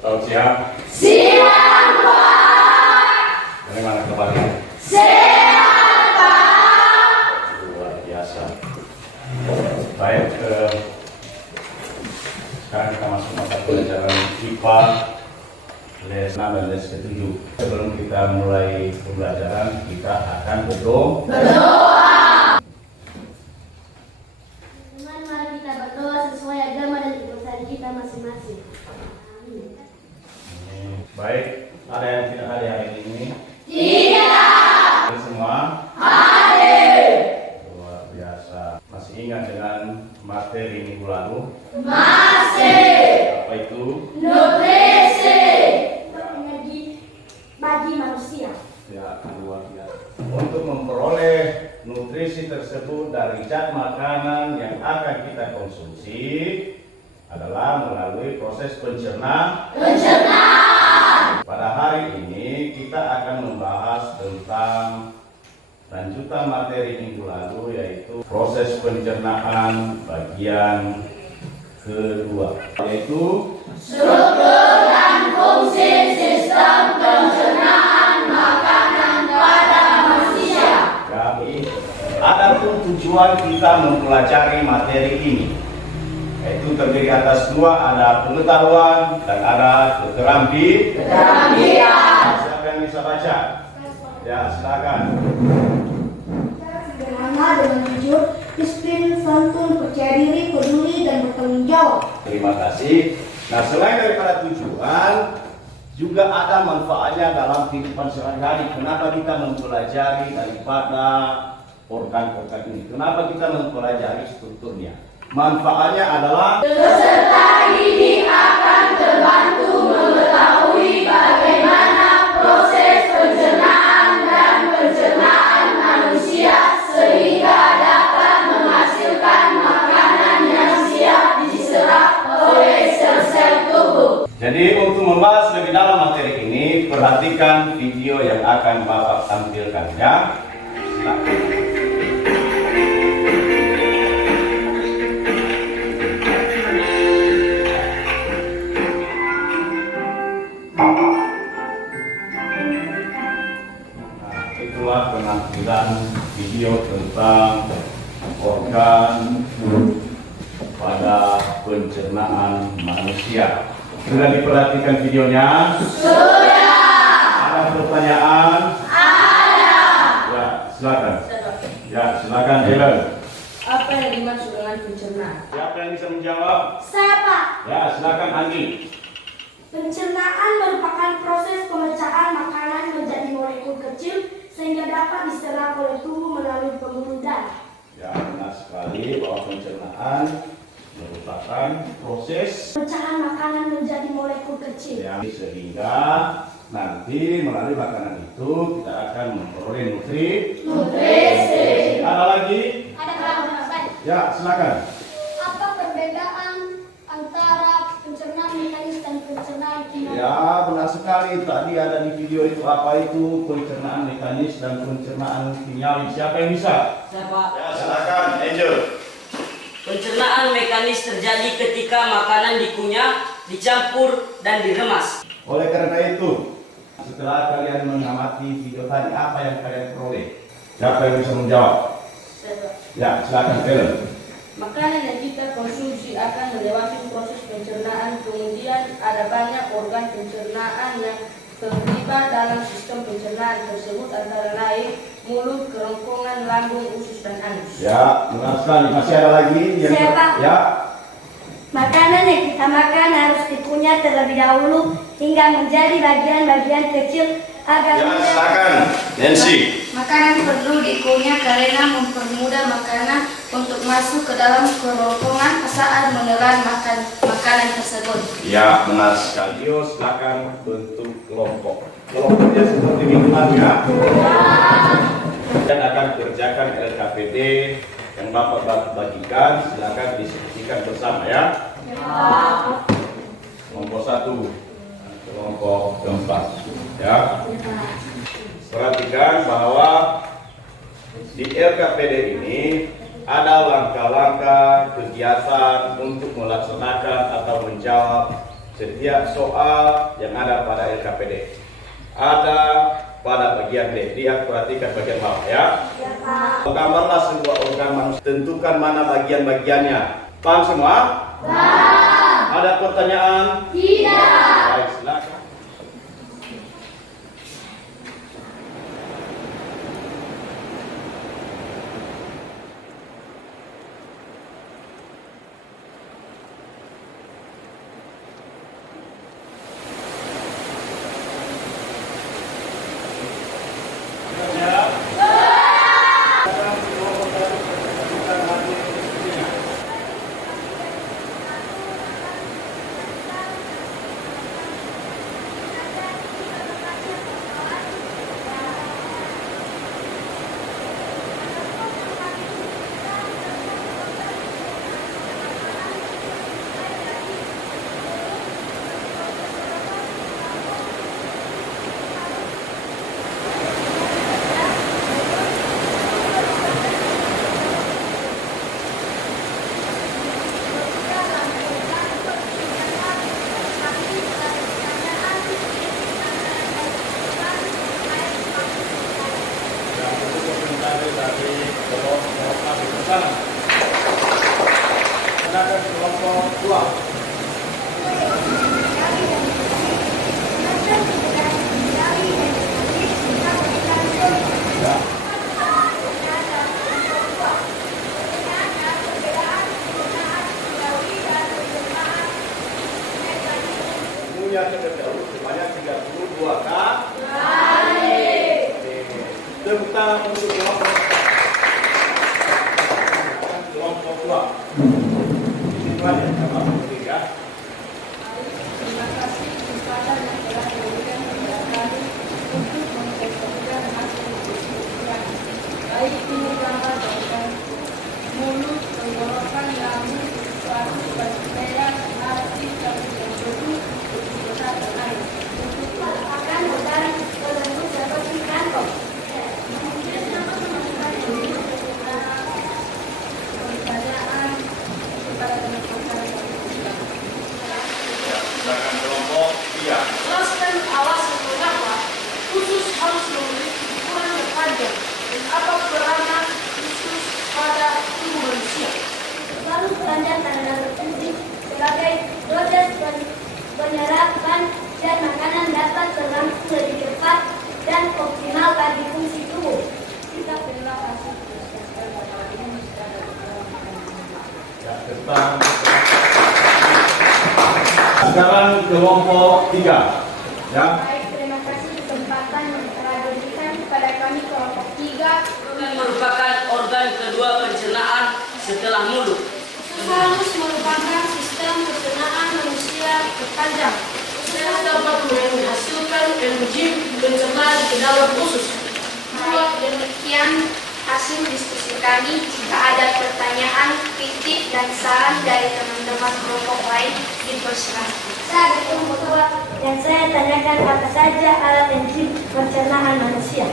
Selamat siang. Siang, Pak. Bagaimana kabarnya? Sehat, Pak. Luar biasa. Baik, sekarang kita masuk mata pelajaran IPA les 6 dan les ke-7. Sebelum kita mulai pembelajaran, kita akan berdoa. Teman, mari kita berdoa sesuai agama dan kepercayaan kita masing-masing. Amin. Baik, ada yang tidak hadir hari ini? Tidak. Semua? Hadir. Luar biasa. Masih ingat dengan materi minggu lalu? Masih. Apa itu? Nutrisi. Energi bagi manusia. Ya, luar biasa. Untuk memperoleh nutrisi tersebut dari zat makanan yang akan kita konsumsi adalah melalui proses pencernaan. Pada hari ini kita akan membahas tentang lanjutan materi minggu lalu, yaitu proses pencernaan bagian kedua, yaitu Struktur dan fungsi sistem pencernaan makanan pada manusia. kami. Adapun tujuan kita mempelajari materi ini, yaitu terdiri atas dua, ada pengetahuan dan ada keterampilan. Siapa yang bisa baca? Ya, silakan. Sederhana dengan jujur, disiplin, santun, percaya diri, peduli, dan bertanggung jawab. Terima kasih. Nah, selain daripada tujuan, juga ada manfaatnya dalam kehidupan sehari-hari. Kenapa kita mempelajari daripada organ-organ ini? Kenapa kita mempelajari strukturnya? Manfaatnya adalah Peserta didik akan terbantu mengetahui bagaimana proses pencernaan dan pencernaan manusia sehingga dapat menghasilkan makanan yang siap diserap oleh sel-sel tubuh. Jadi untuk membahas lebih dalam materi ini, perhatikan video yang akan Bapak tampilkan ya. Nah, itulah penampilan video tentang organ pada pencernaan manusia. Sudah diperhatikan videonya? Sudah. Ada pertanyaan? Ada. Ya, silakan. Ya, silakan Helen. Apa yang dimaksud dengan pencernaan? Siapa yang bisa menjawab? Saya, Pak. Ya, silakan Anggi. Pencernaan merupakan proses pemecahan makanan menjadi molekul kecil sehingga dapat diserap oleh tubuh melalui pembuluh darah. Ya, benar sekali bahwa pencernaan merupakan proses Pemecahan makanan menjadi molekul kecil. yang sehingga nanti melalui makanan itu kita akan memperoleh nutrisi. Ada lagi? Ada Pak. Ya, silakan. Apa perbedaan antara pencernaan mekanis dan pencernaan kimia? Ya, benar sekali. Tadi ada di video itu apa itu pencernaan mekanis dan pencernaan kimiawi. Siapa yang bisa? Siapa? Ya, silakan Angel. Pencernaan mekanis terjadi ketika makanan dikunyah, dicampur, dan diremas. Oleh karena itu, setelah kalian mengamati video tadi, apa yang kalian peroleh? Siapa yang bisa menjawab? Ya, silakan Helen. Makanan yang kita konsumsi akan melewati proses pencernaan, kemudian ada banyak organ pencernaan yang terlibat dalam sistem pencernaan tersebut, antara lain mulut, kerongkongan, lambung, usus, dan anus. Ya, benar sekali. Masih ada lagi? Siapa? Ya, Makanan yang kita makan harus dikunyah terlebih dahulu hingga menjadi bagian-bagian kecil agar ya mudah. silakan Nancy. Makanan perlu dikunyah karena mempermudah makanan untuk masuk ke dalam kerongkongan saat menelan makanan tersebut. Ya, benar sekali. Yo, silakan bentuk kelompok. Kelompoknya seperti minggu lalu ya. Dan akan kerjakan LKPD yang Bapak bagikan, silakan diskusikan bersama ya. Kelompok 1, kelompok keempat ya. Perhatikan bahwa di LKPD ini ada langkah-langkah kegiatan untuk melaksanakan atau menjawab setiap soal yang ada pada LKPD. Ada pada bagian D. Lihat, perhatikan bagian bawah ya. Ya, Pak. Menggambarlah sebuah organ manusia. Tentukan mana bagian-bagiannya. Paham semua? Paham. Ada pertanyaan? Tidak. Baik, silakan. Silakan kelompok 2. Punya terlebih dahulu sebanyak 32 kali. Tepuk tangan untuk kelompok 2. Itu aja sama ketiga. Terima kasih kesempatan yang telah diberikan kepada kami untuk mempresentasikan hasil diskusian. Baik ini gambar organ mulut, tenggorokan, lambung, suatu bakteri, hati, saluran tubuh, besar dan air. Untuk Merupakan organ tertentu seperti kantong. pertanyaan kepada teman-teman. Silakan kelompok 3. Jelaskan alasan mengapa usus harus memiliki ukuran yang panjang dan apa peranan usus pada tubuh manusia. Lalu panjang karena berfungsi sebagai proses penyerapan dan makanan dapat berlangsung lebih cepat dan optimal bagi fungsi tubuh. Kita terima kasih berdasarkan pada ini secara Ya, tentang sekarang kelompok 3. Ya. Baik, terima kasih kesempatan yang telah diberikan kepada kami kelompok 3. Organ merupakan organ kedua pencernaan setelah mulut. Usus halus merupakan sistem pencernaan manusia terpanjang. Usus dapat menghasilkan enzim pencernaan ke dalam usus. Baik, demikian hasil diskusi kami. Jika ada pertanyaan, kritik, dan saran dari teman-teman kelompok lain, dipersilahkan. Saya dari kelompok 2 yang saya tanyakan apa saja alat enzim pencernaan manusia.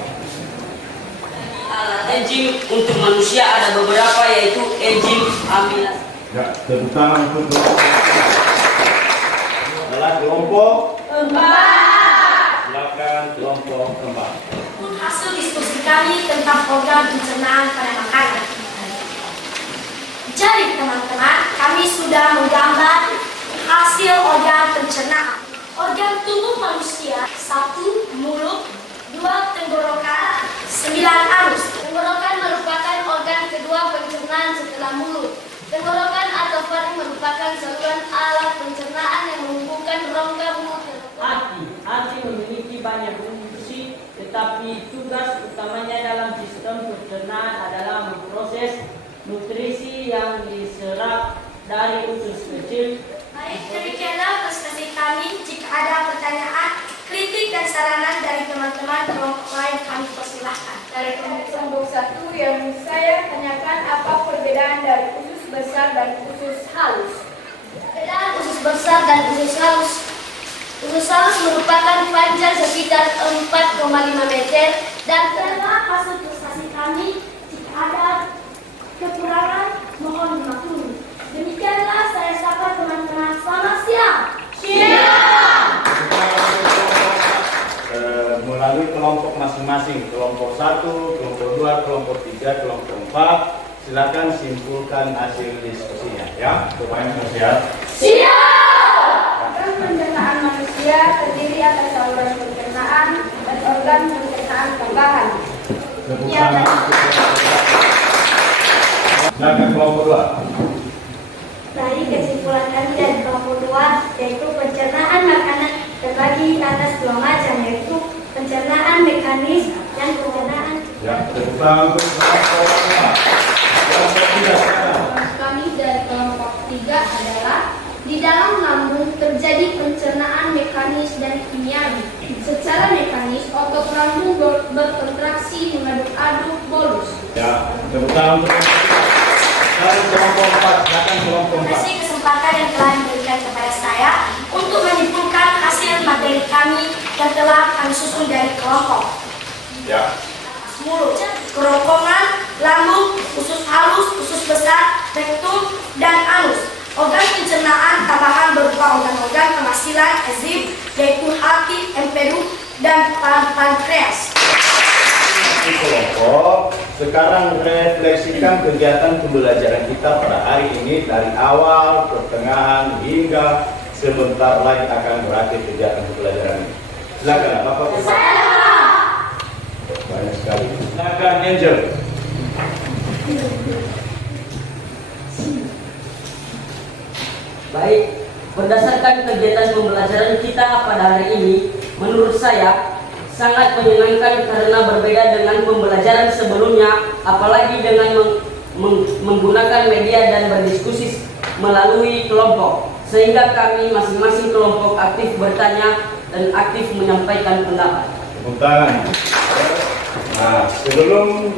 Alat enzim untuk manusia ada beberapa, yaitu enzim amilase. Ya, tepuk tangan untuk kelompok. Adalah kelompok 4. silakan kelompok 4. Hasil diskusi kami tentang organ pencernaan pada makanan. Jadi teman-teman, kami sudah menggambar hasil organ pencernaan. Organ tubuh manusia: 1. Mulut, 2. Tenggorokan, 9. Anus. Tenggorokan merupakan organ kedua pencernaan setelah mulut. Tenggorokan atau faring merupakan saluran alat pencernaan yang menghubungkan rongga mulut dan Hati memiliki banyak fungsi, tetapi tugas utamanya dalam sistem pencernaan adalah memproses nutrisi yang diserap dari usus kecil. Baik, demikianlah presentasi kami. Jika ada pertanyaan, kritik, dan saranan dari teman-teman kelompok lain, kami persilahkan. Dari kelompok 1 yang saya tanyakan, apa perbedaan dari usus besar dan usus halus? Perbedaan usus besar dan usus halus. Usus halus merupakan panjang sekitar 4,5 meter dan telah hasil prestasi kami. Jika ada kekurangan, mohon dimaklumi. Demikianlah saya sapa teman-teman. Selamat siang. masing-masing, kelompok 1, kelompok 2, kelompok 3, kelompok 4. Silakan simpulkan hasil diskusinya ya, supaya siap. Organ pencernaan manusia terdiri atas saluran pencernaan dan organ pencernaan tambahan. Tepuk tangan. Silakan kelompok 2. Dari kesimpulan kami dari kelompok 2, yaitu pencernaan makanan terbagi atas dua macam, yaitu pencernaan mekanis dan pencernaan. Ya, tepuk tangan untuk kelompok 2. Kelompok 3. Kami dari kelompok 3 adalah di dalam lambung terjadi pencernaan mekanis dan kimiawi. Secara mekanis, otot lambung berkontraksi mengaduk-aduk bolus. Ya, tepuk tangan untuk kelompok 4. Silakan kelompok Terima 4. kasih kesempatan yang telah diberikan kepada saya untuk menyimpulkan hasil materi kami yang telah kami susun dari kelompok. Ya. Mulut, kerongkongan, lambung, usus halus, usus besar, rektum, dan anus. Organ pencernaan tambahan berupa organ-organ penghasil enzim, yaitu hati, empedu, dan pankreas. Di kelompok, sekarang refleksikan kegiatan pembelajaran kita pada hari ini dari awal, pertengahan, hingga sebentar lagi akan berakhir kegiatan pembelajaran ini. Silakan Bapak. Banyak sekali. Silakan Angel. Baik, berdasarkan kegiatan pembelajaran kita pada hari ini, menurut saya sangat menyenangkan karena berbeda dengan pembelajaran sebelumnya, apalagi dengan menggunakan media dan berdiskusi melalui kelompok, sehingga kami masing-masing kelompok aktif bertanya dan aktif menyampaikan pendapat. Tepuk tangan. Nah, sebelum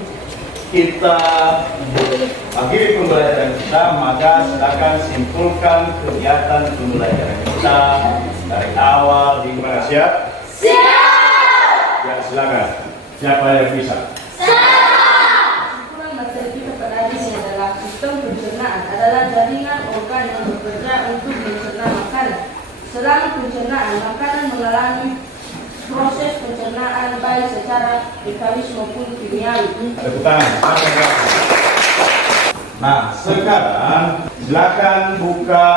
kita akhiri pembelajaran kita, maka silakan simpulkan kegiatan pembelajaran kita dari awal hingga mana. Siap? Siap. Ya, silakan. Siapa yang bisa? Kesimpulan materi kita pada hari ini adalah sistem pencernaan adalah jaringan organ yang bekerja untuk mencerna makanan. Selama pencernaan, makanan mengalami proses pencernaan baik secara mekanis maupun kimiawi. Tepuk tangan. Nah, sekarang silakan buka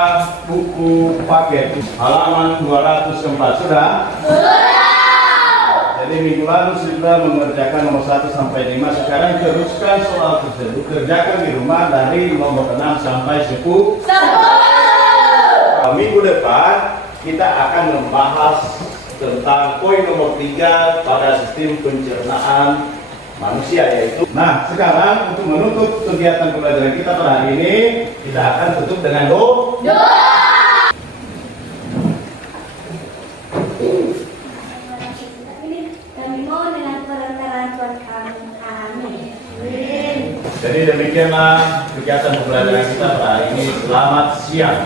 buku paket halaman 204. Sudah? Jadi minggu lalu sudah mengerjakan nomor 1 sampai 5. Sekarang teruskan soal tersebut, kerjakan di rumah dari nomor 6 sampai 10. Minggu depan kita akan membahas tentang poin nomor 3 pada sistem pencernaan manusia, yaitu. Nah, sekarang untuk menutup kegiatan pembelajaran kita pada hari ini, kita akan tutup dengan doa. Kami mohon dengan perantara Tuhan kami. Amin. Jadi demikianlah kegiatan pembelajaran kita pada hari ini. Selamat siang.